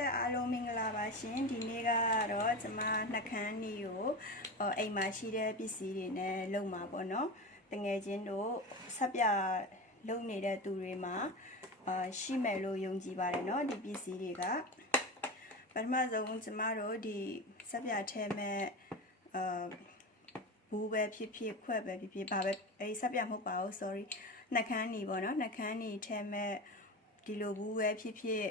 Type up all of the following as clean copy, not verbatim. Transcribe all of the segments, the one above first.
ကဲ့အားလုံးမင်္ဂလာပါရှင်ဒီနေ့ကတော့ကျွန်မနှက်ခမ်းနီကိုအိမ်မှာရှိတဲ့ပစ္စည်းတွေနဲ့လုပ်မှာပေါ့နော်တငယ်ချင်းတို့ဆက်ပြလုပ်နေတဲ့သူတွေမှာရှိမယ်လို့ယုံကြည်ပါတယ်နော်ဒီပစ္စည်းတွေကပထမဆုံးကျွန်မတို့ဒီဆက်ပြထဲမဲ့ဘူးပဲဖြစ်ဖြစ်ခွက်ပဲဖြစ်ဖြစ်ဘာပဲဆက်ပြမဟုတ်ပါဘူး sorry နှက်ခမ်းနီပေါ့နော်နှက်ခမ်းနီထဲမဲ့ဒီလိုဘူးပဲဖြစ်ဖြစ်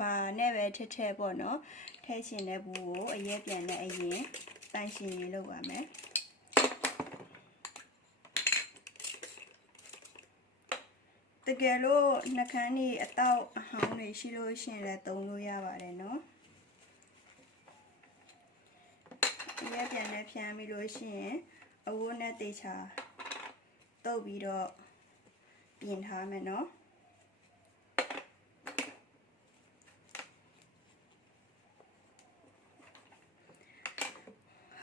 ပါနဲ့ပဲထက်ပေါ့နော်ထဲချင်တဲ့ဘူးကိုအရေးပြန်တဲ့အရင်တန့်ရှင်းရေးလုပ်ပါမယ်တကယ်လို့နှက်ခမ်းနီအတောက်အဟောင်းတွေရှိလို့ရှင်လည်းသုံးလို့ရပါတယ်နော်အရေးပြန်နဲ့ဖြန်းပြီးလို့ရှိရင်အဝတ်နဲ့တေချာတုပ်ပြီးတော့ပြင်ထားမယ်နော်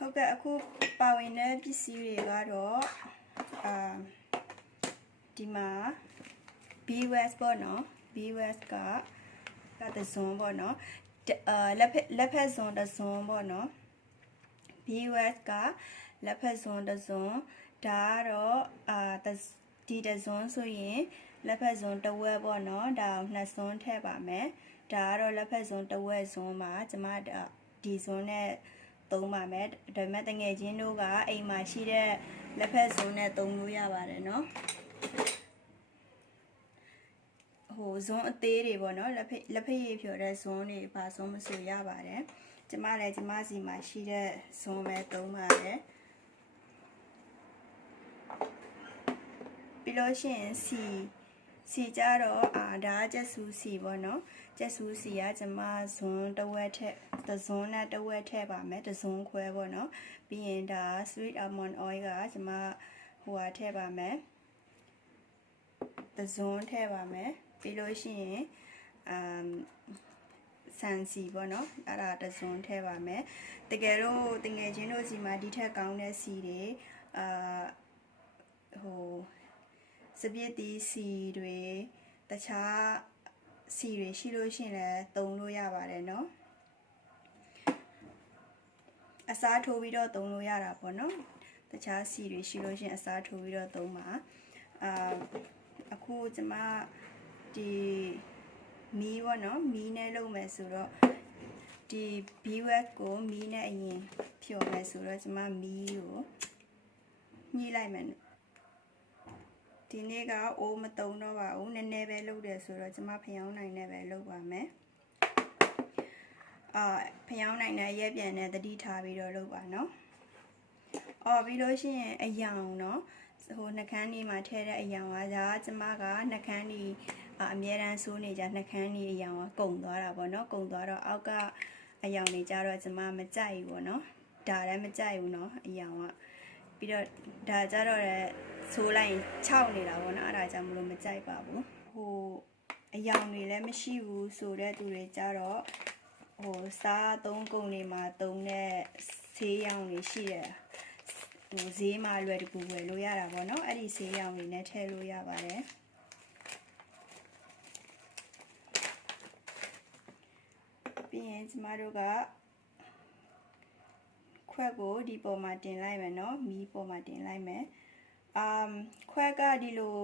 ဟုတ်ကဲ့အခုပါဝင်တဲ့ပစ္စည်းတွေကတော့ဒီမှာ BWS ပေါ့နော် BWS ကတစုံပေါ့နော်လက်ဖက်စုံတစုံပေါ့နော် BWS ကလက်ဖက်စုံတစုံဒါကတော့ဒီတစုံဆိုရင်လက်ဖက်စုံတစ်ဝက်ပေါ့နော်ဒါနှစ်စုံထည့်ပါမယ်ဒါကတော့လက်ဖက်စုံတစ်ဝက်စုံမှာကျွန်မဒီစုံနဲ့သုံးပါမယ်ဒါပေမဲ့တငယ်ချင်းတို့ကအိမ်မှာရှိတဲ့လက်ဖက်စုံနဲ့သုံးလို့ရပါတယ်နော်ဇွန်းအသေးတွေပေါ့နော်လက်ဖက်ရည်ဖြော်တဲ့ဇွန်းတွေပါဇွန်းမဆိုရပါတယ်ကျမလည်းကျမစီမှာရှိတဲ့ဇွန်းပဲသုံးပါတယ်ပြီးလို့ရှိရင်စီကြတော့ဒါကျက်ဆူစီပေါ့နော်ကျက်ဆူစီကကျမဇွန်းတစ်ဝက်ထက်တစ်ဇွန်းနဲ့တစ်ဝက်ထည့်ပါမယ်တစ်ဇွန်းခွဲပေါ့နော်ပြီးရင်ဒါ sweet almond oil ကကျမထည့်ပါမယ်တစ်ဇွန်းထည့်ပါမယ်ပြီးလို့ရှိရင်ဆန်စီပေါ့နော်အဲ့ဒါတစ်စုံထည့်ပါမယ်တကယ်လို့တငယ်ချင်းတို့စီမှာဒီထက်ကောင်းတဲ့စီတွေစပစ်တီစီတွေတခြားစီတွေရှိလို့ရှိရင်လည်းသုံးလို့ရပါတယ်နော်အစားထိုးပြီးတော့သုံးလို့ရတာပေါ့နော်တခြားစီတွေရှိလို့ရှိရင်အစားထိုးပြီးတော့သုံးပါအခုကျွန်မဒီမီးပေါ့နော်မီးနဲ့လုပ်မယ်ဆိုတော့ဒီ BWS ကိုမီးနဲ့အရင်ဖြော်မယ်ဆိုတော့ကျွန်မမီးကိုညှိလိုက်မယ်ဒီနေ့ကအိုးမတုံတော့ပါဘူးနည်းနည်းပဲလုပ်တယ်ဆိုတော့ကျွန်မဖျောင်းနိုင်နဲ့ပဲလုပ်ပါမယ်ဖျောင်းနိုင်တဲ့ရဲပြန်နဲ့တတိထားပြီးတော့လုပ်ပါနော်ပြီးလို့ရှိရင်အယောင်နော်နှက်ခမ်းနီမှာထည့်တဲ့အယောင်ကဒါကျမကနှက်ခမ်းနီအမြဲတမ်းစိုးနေကြနှက်ခမ်းနီအယောင်ကကုန်သွားတာပေါ့နော်ကုန်သွားတော့အောက်ကအယောင်တွေကြတော့ကျမမကြိုက်ဘူးပေါ့နော်ဒါလည်းမကြိုက်ဘူးနော်အယောင်ကပြီးတော့ဒါကြတော့လည်းဆိုးလိုက်ခြောက်နေတာပေါ့နော်အဲ့ဒါကြောင့်မလို့မကြိုက်ပါဘူးအယောင်တွေလည်းမရှိဘူးဆိုတဲ့သူတွေကြတော့စားသုံးကုန်တွေမှာသုံးတဲ့ဈေးရောင်တွေရှိတယ်ဈေးမှာလွယ်တကူဝယ်လို့ရတာပေါ့နော်အဲ့ဒီဈေးရောင်တွေနဲ့ထည့်လို့ရပါတယ်ပြီးရင်ကျမတို့ကခွက်ကိုဒီပေါ်မှာတင်လိုက်မယ်နော်မီးပေါ်မှာတင်လိုက်မယ်ခွက်ကဒီလို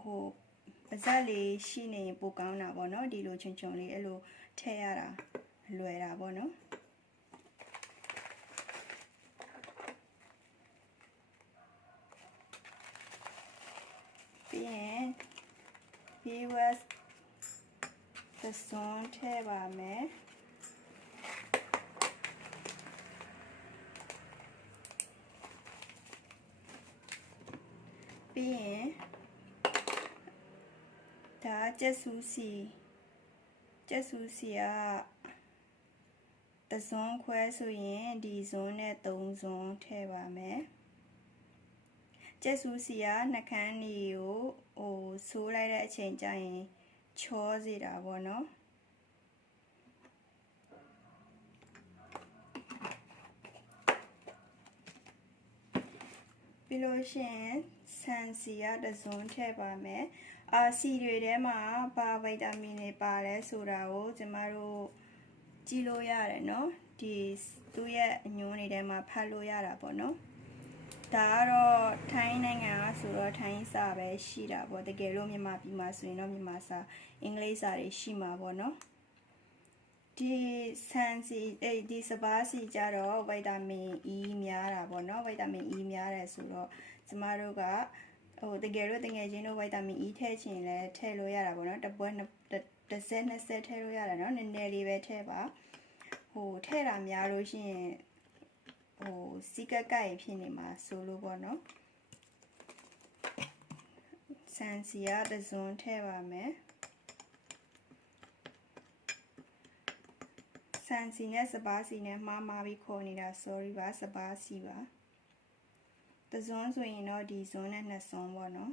ပါးစပ်လေးရှိနေရင်ပိုကောင်းတာပေါ့နော်ဒီလိုချွန်ချွန်လေးအဲ့လိုထည့်ရတာလွယ်တာပေါ့နော်ပြီးရင် BWS သစွန်ထည့်ပါမယ်ပြီးရင်ဒါကျက်ဆူစီကတစုံခွဲဆိုရင်ဒီဇွန်းနဲ့3ဇွန်းထည့်ပါမယ်ကျက်ဆူစီကနှက်ခမ်းနီကိုဆိုးလိုက်တဲ့အချိန်ကျရင်ချောစေတာပေါ့နော်ပြီးလို့ရှိရင်ဆန်စီကတစုံထည့်ပါမယ် စီတွေထဲမှာပါဗိတာမင်တွေပါတယ်ဆိုတာကိုကျမတို့ကြည့်လို့ရတယ်နော်ဒီသူ့ရဲ့အညွှန်းတွေထဲမှာဖတ်လို့ရတာပေါ့နော်ဒါကတော့ထိုင်းနိုင်ငံကဆိုတော့ထိုင်းစာပဲရှိတာပေါ့တကယ်လို့မြန်မာပြည်မှာဆိုရင်တော့မြန်မာစာအင်္ဂလိပ်စာတွေရှိမှာပေါ့နော်ဒီဆန်စီဒီစပါးစီကြတော့ဗိုက်တာမင် E များတာပေါ့နော်ဗိုက်တာမင် E များတယ်ဆိုတော့ကျမတို့ကတကယ်လို့တကယ်ချင်းတို့ဗိုက်တာမင် E ထည့်ချင်လဲထည့်လို့ရတာပေါ့နော်တစ်ပွဲတစ်စက်နှစ်စက်ထည့်လို့ရတာနော်နည်းနည်းလေးပဲထည့်ပါထည့်တာများလို့ရှိရင်စီကက်ကပ်ဖြစ်နေမှာဆိုလို့ပေါ့နော်ဆန်စီကတစ်စုံထည့်ပါမယ်ဆန်စီနဲ့စပါးစီနဲ့မှားပြီးခေါ်နေတာ sorry ပါစပါးစီပါတစ်စုံဆိုရင်တော့ဒီဇွန်နဲ့နှစ်စုံပေါ့နော်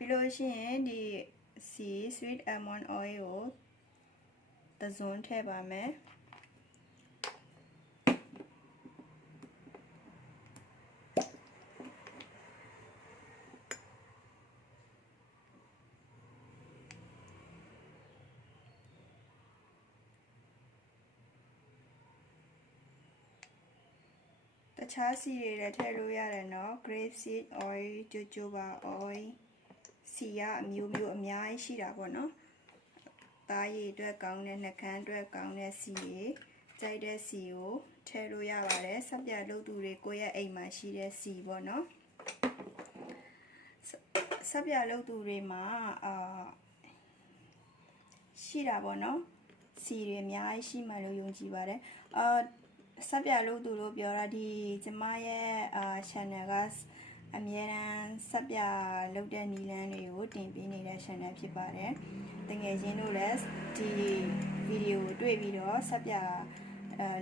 ပြီးလို့ရှိရင်ဒီ sweet almond oil ကိုတစ်စုံထည့်ပါမယ်တခြားစီတွေလည်းထည့်လို့ရတယ်နော် grape seed oil jojoba oil စီကအမျိုးမျိုးအများကြီးရှိတာပေါ့နော်သားရည်အတွက်ကောင်းတဲ့နှကန်းအတွက်ကောင်းတဲ့စီတွေကြိုက်တဲ့စီကိုထည့်လို့ရပါတယ်ဆက်ပြလုပ်သူတွေကိုယ့်ရဲ့အိမ်မှာရှိတဲ့စီပေါ့နော်ဆက်ပြလုပ်သူတွေမှာရှိတာပေါ့နော်စီတွေအများကြီးရှိမှလို့ယုံကြည်ပါတယ်ဆက်ပြလို့သူတို့ပြောတာဒီကျမရဲ့ channel ကအမြဲတမ်းဆက်ပြလုပ်တဲ့နီလန်းတွေကိုတင်ပေးနေတဲ့ channel ဖြစ်ပါတယ်တကယ်ချင်းတို့လည်းဒီဗီဒီယိုကိုတွေ့ပြီးတော့ဆက်ပြ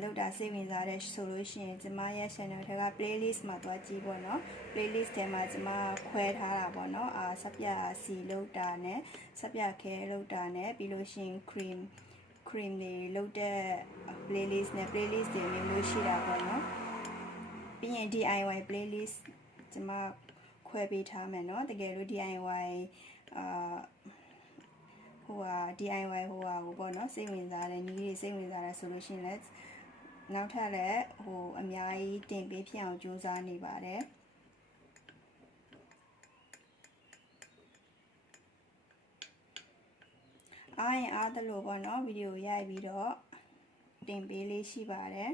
လုပ်တာစိတ်ဝင်စားတဲ့ဆိုလို့ရှိရင်ကျမရဲ့ channel ထဲက playlist မှာသွားကြည့်ပေါ့နော် playlist ထဲမှာကျမခွဲထားတာပေါ့နော်ဆက်ပြစီလုပ်တာနဲ့ဆက်ပြခဲလုပ်တာနဲ့ပြီးလို့ရှိရင် cream တွေလုပ်တဲ့ playlist နဲ့ playlist တွေမျိုးရှိတာပေါ့နော်ပြီးရင် DIY playlist ကျမခွဲပေးထားမယ်နော်တကယ်လို့ DIY DIY ကိုပေါ့နော်စိတ်ဝင်စားတယ်နီးတွေစိတ်ဝင်စားတယ်ဆိုလို့ရှိရင်လည်းနောက်ထပ်လည်းအများကြီးတင်ပေးဖြစ်အောင်ကြိုးစားနေပါတယ်အားရင်အားသလိုပေါ့နော်ဗီဒီယိုရိုက်ပြီးတော့တင်ပေးလေးရှိပါတယ်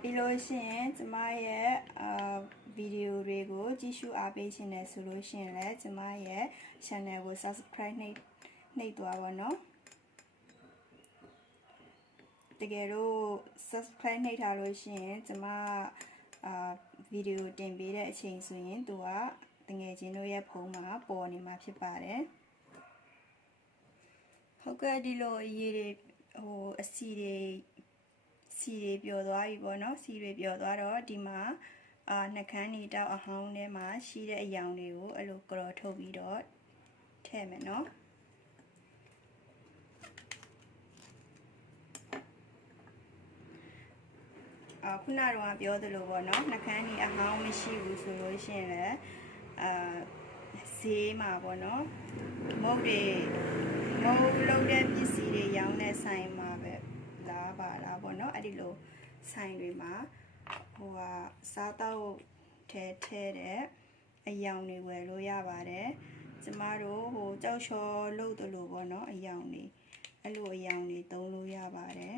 ပြီးလို့ရှိရင်ကျမရဲ့ဗီဒီယိုတွေကိုကြည့်ရှုအားပေးခြင်းနဲ့ဆိုလို့ရှိရင်လည်းကျမရဲ့ channel ကို subscribe နှိပ်သွားပါနော်တကယ်လို့ subscribe နှိပ်ထားလို့ရှိရင်ကျမဗီဒီယိုတင်ပေးတဲ့အချိန်ဆိုရင်သူကတငယ်ချင်းတို့ရဲ့ဖုန်းမှာပေါ်နေမှာဖြစ်ပါတယ်ဟုတ်ကဲ့ဒီလိုအရေးတွေအစီတွေပျော်သွားပြီပေါ့နော်စီတွေပျော်သွားတော့ဒီမှာနှကန်းနေတောက်အဟောင်းထဲမှာရှိတဲ့အယောင်တွေကိုအဲ့လိုကရော်ထုတ်ပြီးတော့ထည့်မယ်နော်ခုနကတော့ပြောသလိုပေါ့နော်နှကန်းနေအဟောင်းမရှိဘူးဆိုလို့ရှိရင်လည်းဈေးမှာပေါ့နော်မုတ်လုံးတဲ့ပစ္စည်းတွေရောင်းတဲ့ဆိုင်မှာပဲလားပါလားပေါ့နော်အဲ့ဒီလိုဆိုင်တွေမှာစားတော့ထဲတဲ့အယောင်တွေဝယ်လို့ရပါတယ်ကျမတို့ကြောက်ချောလို့တလို့ပေါ့နော်အယောင်တွေအဲ့လိုအယောင်တွေသုံးလို့ရပါတယ်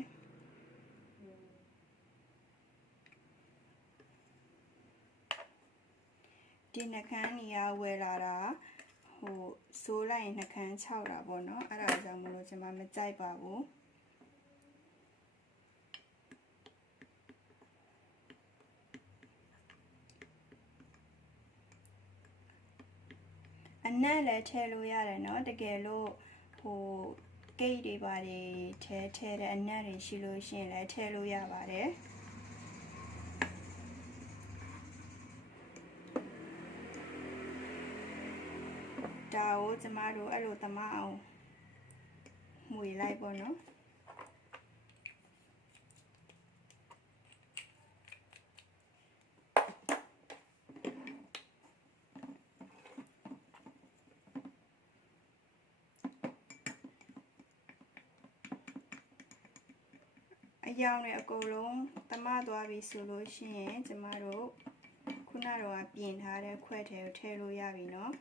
ဒီနှကန်းကြီးဝယ်လာတာစိုးလိုက်ရင်နှကန်း6တာပေါ့နော်အဲ့ဒါကြောင့်မလို့ကျမမကြိုက်ပါဘူးအနက်လည်းထည့်လို့ရတယ်เนาะတကယ်လို့ကိတ်တွေပါတယ်ထည့်တဲ့အနက်တွေရှိလို့ရှိရင်လည်းထည့်လို့ရပါတယ်ဒါကိုကျမတို့အဲ့လိုသမအောင်မှွေလိုက်ပေါ့နော် အယောင်တွေအကုန်လုံးတမသွားပြီဆိုလို့ရှိရင်ကျမတို့ခုနတော့ပြင်ထားတဲ့ခွက်ထဲကိုထည့်လို့ရပြီเนาะ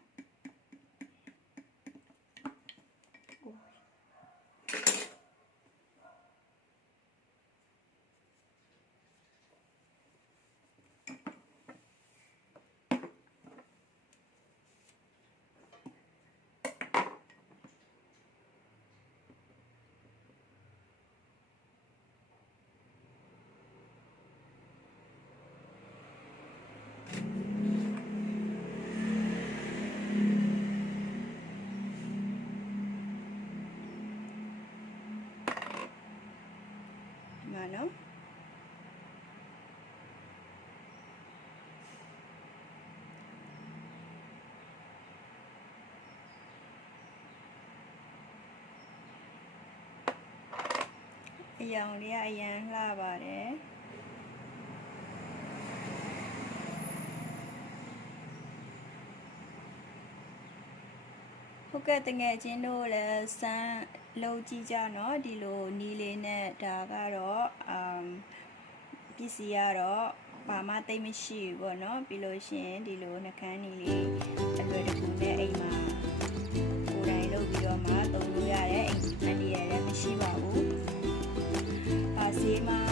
နော်အယောင်လေးကအရန်လှပါတယ်ဟုတ်ကဲ့တကယ်ချင်းတို့လည်းစမ်းလုံးကြည့်ကြနော်ဒီလိုနီးလေးနဲ့ဒါကတော့ပစ္စည်းကတော့ဘာမှတိတ်မရှိဘူးပေါ့နော်ပြီးလို့ရှိရင်ဒီလိုနှကန်းနီလေးအလွယ်တကူနဲ့အိမ်မှာကိုယ်တိုင်လုပ်ပြီးတော့မှသုံးလို့ရတဲ့အိမ်အန်ဒီရလည်းမရှိပါဘူးဈေးမှာ